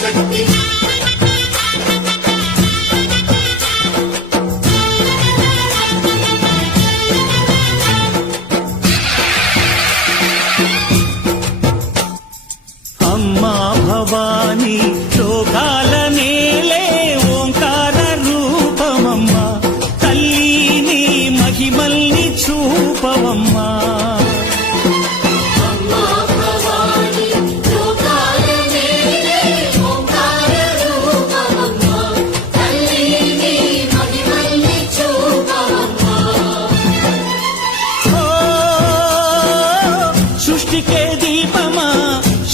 Thank.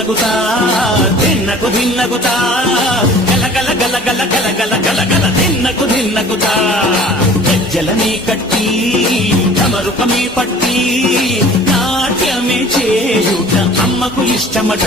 తిన్నగుతా తిన్నకు తిన్నగుతా గల గల గలగల గలగల తిన్నకు తిన్నగుతా గజ్జలనే కట్టి కమరుకమే పట్టి. నాట్యమే చేయుట అమ్మకు ఇష్టమట.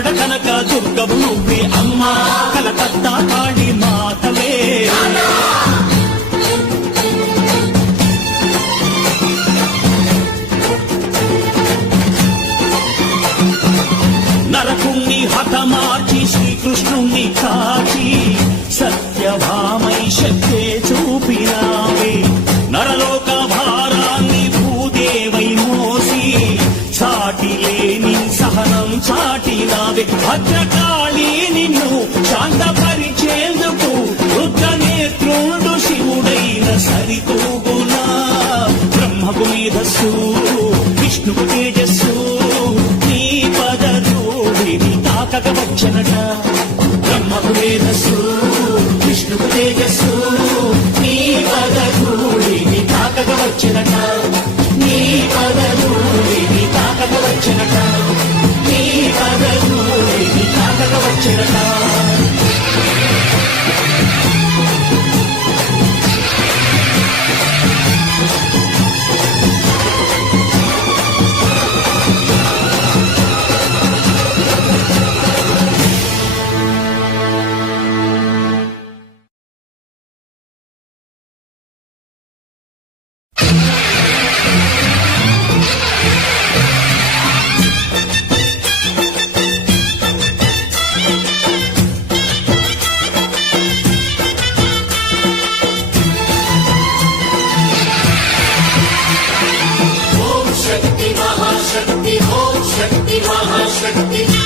కనక దుర్గము నువ్వే అమ్మా. కలకత్తా కాళీ మాత తాకక బ్రహ్మకు మేధస్సు విష్ణుకు తేజస్సు నీ పదధూడిని తాకక వచ్చినట. నీ పదధూడిని తాకక వచ్చినట. 我好像独臂